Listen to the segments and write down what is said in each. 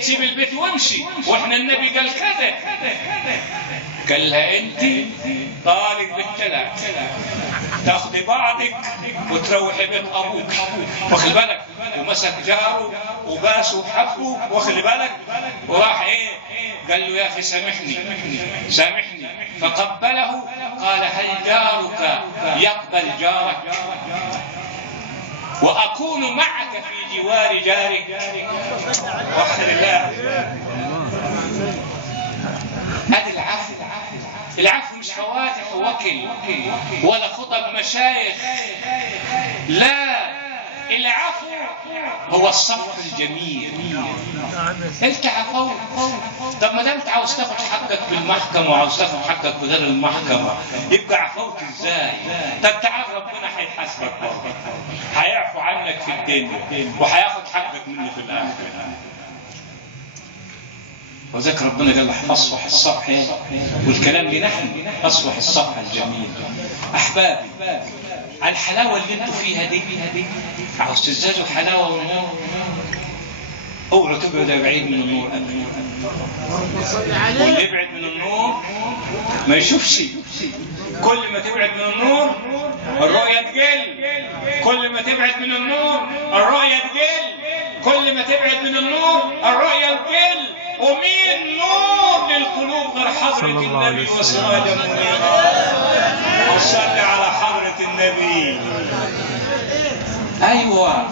سيب البيت وامشي، واحنا النبي قال كذا. قال لها انت طالق بالثلاث، تاخذي بعضك وتروحي بيت ابوك، واخد بالك، ومسك جاره وباسه وحبه، واخد بالك، وراح ايه قال له يا اخي سامحني سامحني، فقبله. قال هل جارك يقبل جارك واكون معك في جوار جارك؟ وحد الله. هذا العفو. العفو مش فواتح ووكل ولا خطب مشايخ، لا، العفو هو الصفح الجميل. انت عفوت، طب ما دام انت عاوز تاخد حقك في المحكمه وعاوز تاخد حقك في غير المحكمه، يبقى عفوت ازاي؟ طب تعال ربنا هيحاسبك برضه، هيعفو عنك في الدنيا وهياخد حقك منه في الاخره. وذاك ربنا قال اصفح الصفح، والكلام لنحن اصفح الصفح الجميل. احبابي، على الحلاوه اللي انتوا فيها دي، عاوز تزدادوا حلاوه ونور، اوعوا تبعدوا بعيد من النور ابدا. واللي يبعد من النور ما يشوفش. كل ما تبعد من النور الرؤيه تقل، كل ما تبعد من النور الرؤيه تقل، كل ما تبعد من النور الرؤيه تقل. ومين نور للقلوب غير حضرة النبي وسراجا منيرا؟ وصلي على حضرة النبي. ايوه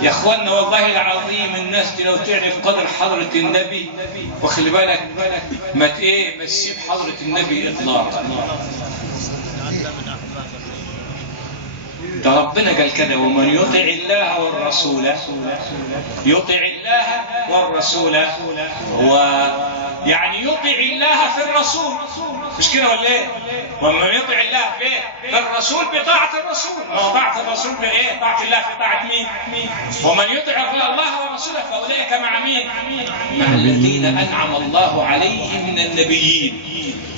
يا اخوانا، والله العظيم الناس دي لو تعرف قدر حضرة النبي، وخلي بالك ما تسيب حضرة النبي اطلاقا. ده ربنا قال كده، ومن يطع الله والرسول، يطع الله والرسول، ويعني يطع الله في الرسول، مش كده ولا ايه؟ ومن يطع الله في الرسول بطاعة الرسول، وطاعة الرسول بايه؟ طاعة الله في طاعة مين؟ ومن يطع الله ورسوله فاولئك مع مين؟ مع الذين انعم الله عليهم من النبيين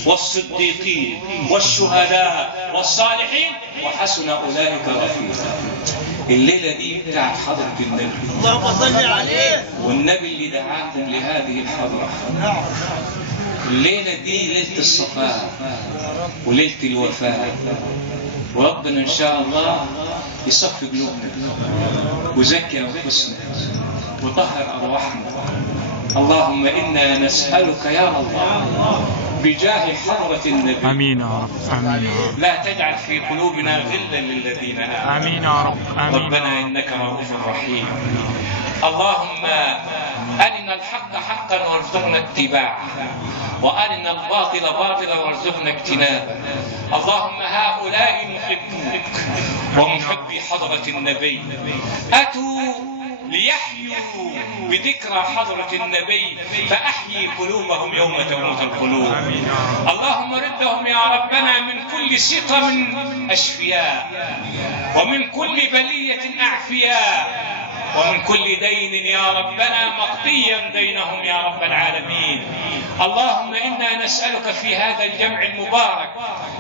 والصديقين والشهداء والصالحين وحسن اولئك رفيقا. الليله دي بتاعت حضره النبي، اللهم صل عليه، والنبي اللي دعاكم لهذه الحضره. الليله دي ليله الصفاء وليله الوفاء، وربنا ان شاء الله يصفي قلوبنا ويزكي انفسنا وطهر ارواحنا. اللهم انا نسالك يا الله بجاه حضرة النبي، امين يا رب، امين يا رب، لا تجعل في قلوبنا غلا للذين امنوا، امين يا رب، امين. ربنا انك رؤوف رحيم. اللهم ارنا الحق حقا وارزقنا اتباعه، وارنا الباطل باطلا وارزقنا اجتنابه. اللهم هؤلاء محبوك ومحبي حضرة النبي اتوا ليحيوا بذكرى حضرة النبي، فأحيي قلوبهم يوم تموت القلوب. اللهم ردهم يا ربنا من كل سقم أشفياء، ومن كل بلية أعفياء، ومن كل دين يا ربنا مقضيا دينهم يا رب العالمين. اللهم إنا نسألك في هذا الجمع المبارك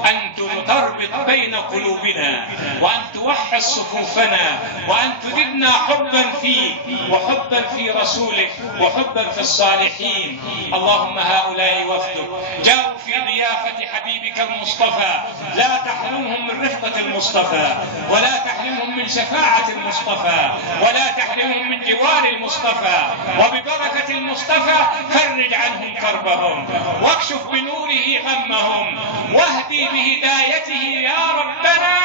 أن تربط بين قلوبنا، وأن توحد صفوفنا، وأن تزدنا حبا فيك وحبا في رسولك وحبا في الصالحين. اللهم هؤلاء وفدك جاءوا في ضيافة حبيبك المصطفى، لا تحرمهم من رفقة المصطفى، ولا تحرمهم من شفاعة المصطفى، ولا تحرمهم من جوار المصطفى، وببركة المصطفى فرج عنهم كربهم، واكشف بنوره غمهم، واهدي بهدايته يا ربنا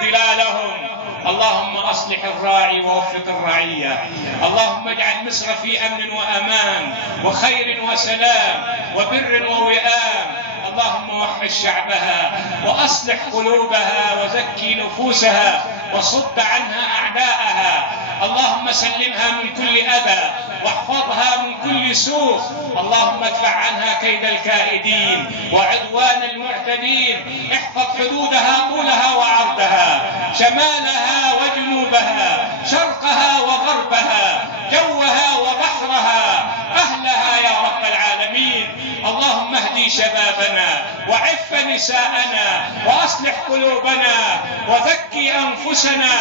ظلالهم. اللهم أصلح الراعي ووفق الرعية. اللهم اجعل مصر في أمن وأمان وخير وسلام وبر ووئام. اللهم وحد شعبها وأصلح قلوبها وزكي نفوسها وصد عنها أعداءها. اللهم سلمها من كل أذى واحفظها من كل سوء. اللهم ادفع عنها كيد الكائدين وعدوان المعتدين. احفظ حدودها طولها وعرضها، شمالها وجنوبها، شرقها وغربها، جوها وبحرها، أهلها يا رب العالمين. اللهم اهدي شبابنا وعف نساءنا وأصلح قلوبنا وزكي أنفسنا.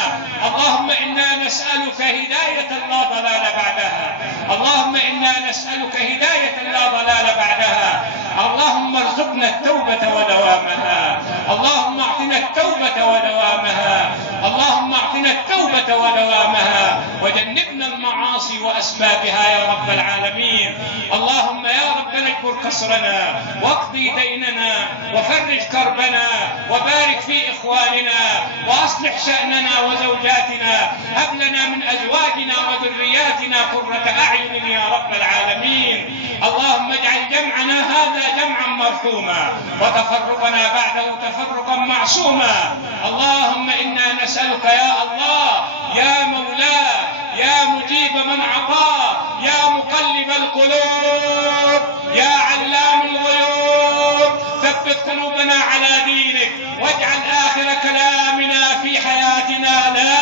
اللهم إنا نسألك هداية لا ضلال بعدها. اللهم إنا إنا نسألك هداية لا ضلال بعدها. اللهم ارزقنا التوبة ودوامها، اللهم اعطنا التوبة ودوامها، اللهم اعطنا التوبة ودوامها، وجنبنا المعاصي وأسبابها يا رب العالمين. اللهم يا ربنا اجبر كسرنا واقضي ديننا وفرج كربنا وبارك في إخواننا وأصلح شأننا وزوجاتنا، هب لنا من أزواجنا وذرياتنا قرة أعين يا رب العالمين. اللهم اجعل جمعنا هذا جمعا مرحوما وتفرقنا بعده تفرقا معصوما. اللهم إنا نسألك يا الله يا مولاه يا مجيب من عطاه يا مقلب القلوب يا علام الغيوب، ثبت قلوبنا على دينك واجعل آخر كلامنا في حياتنا لا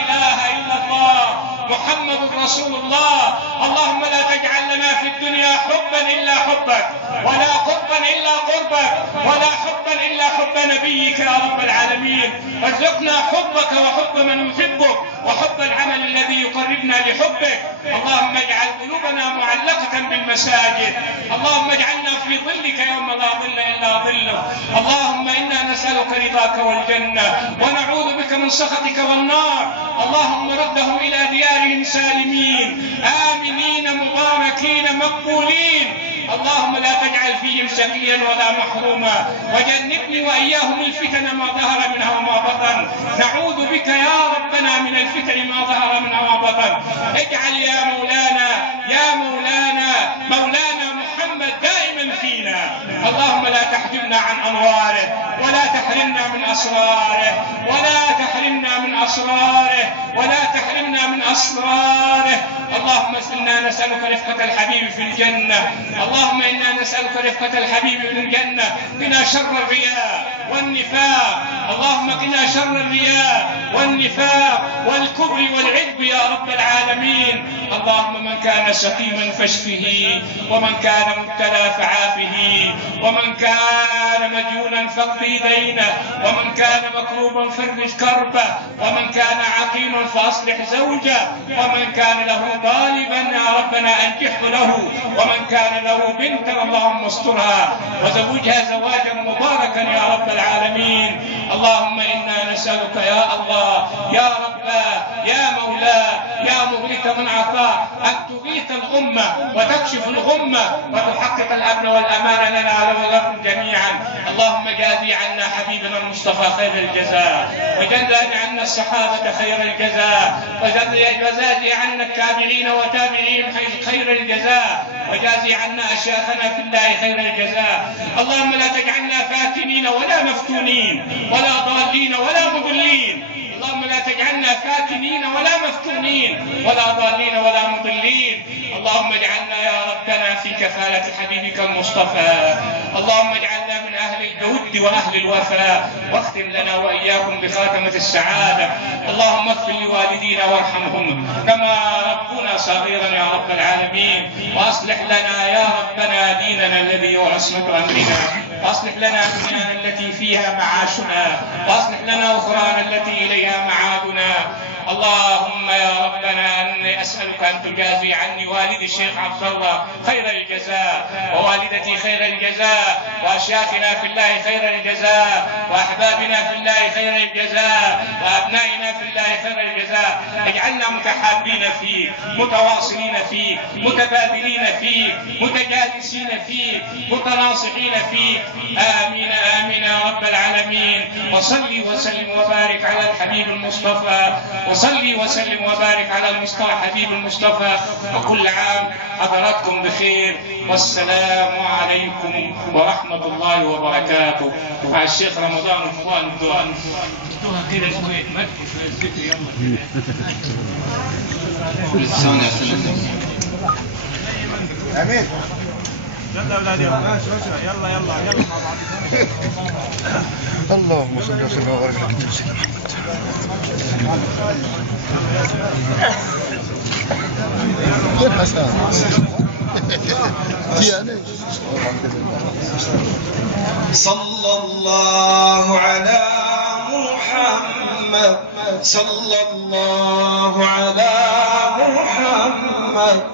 إله إلا الله محمد رسول الله. اللهم لا تجعل لنا في الدنيا حبا إلا حبك، ولا قربا إلا قربك، ولا حبا إلا حب نبيك يا رب العالمين. ارزقنا حبك وحب من يحبك وحب العمل الذي يقربنا لحبك. اللهم اجعل قلوبنا معلقة بالمساجد، اللهم اجعلنا في ظلك يوم لا ظل إلا ظلك. اللهم إنا نسألك رضاك والجنة ونعوذ بك من سخطك والنار. اللهم ردهم إلى ديارهم سالمين آمنين مباركين مقبولين. اللهم لا تجعل فيهم شقيا ولا محروما، وجنبني وإياهم الفتن ما ظهر منها وما بطن. نعوذ بك يا ربنا من الفتن ما ظهر منها وما بطن. اجعل يا مولانا يا مولانا محمد دائما فينا. اللهم لا تحجبنا عن أنواره ولا تحرمنا من أسراره ولا تحرمنا من أسراره ولا تحرمنا من أسراره. اللهم إنا نسألك رفقة الحبيب في الجنة. اللهم إنا نسألك رفقة الحبيب في الجنة. قنا شر الرياء والنفاق، اللهم قنا شر الرياء والنفاق والكبر والعجب يا رب العالمين. اللهم من كان سقيما فاشفه، ومن كان مبتلى فعافه، ومن كان مديونا فاقضي دينه، ومن كان مكروبا فرج كربه، ومن كان عقيما فاصلح زوجه، ومن كان له طالبا يا ربنا انجحه له، ومن كان له بنتا اللهم استرها وزوجها زواجا مباركا يا رب العالمين. اللهم انا نسالك يا الله يا رب يا مولاه يا مغيث من عطاء ان تغيث الامه وتكشف الغمه وتحقق الامن والامان لنا ولكم جميعا. اللهم جازي عنا حبيبنا المصطفى خير الجزاء، وجازي عنا الصحابه خير الجزاء، وجازي عنا التابعين وتابعيهم خير الجزاء، وجازي عنا اشياخنا في الله خير الجزاء. اللهم لا تجعلنا فاتنين ولا مفتونين ولا ضالين ولا مضلين. اللهم لا تجعلنا فاتنين ولا مفتونين ولا ضالين ولا مضلين. اللهم اجعلنا يا ربنا في كفالة حبيبك المصطفى. اللهم اجعلنا من أهل الجود وأهل الوفاء، واختم لنا وإياكم بخاتمة السعادة. اللهم اغفر لوالدينا وارحمهم كما ربنا صغيرا يا رب العالمين. وأصلح لنا يا ربنا ديننا الذي هو عصمة أمرنا، وأصلح لنا دنيانا التي فيها معاشنا، وأصلح لنا أخرانا التي إليها معادنا. اللهم يا ربنا اني اسالك ان تجازي عني والدي الشيخ عبد الله خير الجزاء، ووالدتي خير الجزاء، واشياخنا في الله خير الجزاء، واحبابنا في الله خير الجزاء، وابنائنا في الله خير الجزاء. اجعلنا متحابين فيك، متواصلين فيك، متبادلين فيك، متجالسين فيك، متناصحين فيك. امين امين يا رب العالمين. وصلي وسلم وبارك على الحبيب المصطفى، وصلي وسلم وبارك على المصطفى حبيب المصطفى. وكل عام حضراتكم بخير، والسلام عليكم ورحمة الله وبركاته. مع الشيخ رمضان الفوان الدوان كده شوية مدح شوية ذكر. يلا امين. يلا اولاد يلا يلا يلا يلا مع بعض. اللهم صل وسلم وبارك على سيدنا محمد. صلى الله على محمد، صلى الله على محمد.